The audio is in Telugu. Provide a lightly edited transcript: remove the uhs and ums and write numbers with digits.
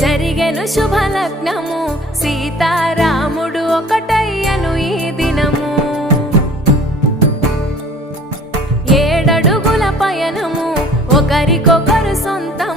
జరిగెను శుభలగ్నము సీతారాముడు ఒకటయ్యను ఈ దినము. 7 అడుగుల పయనము ఒకరికొకరు సొంతం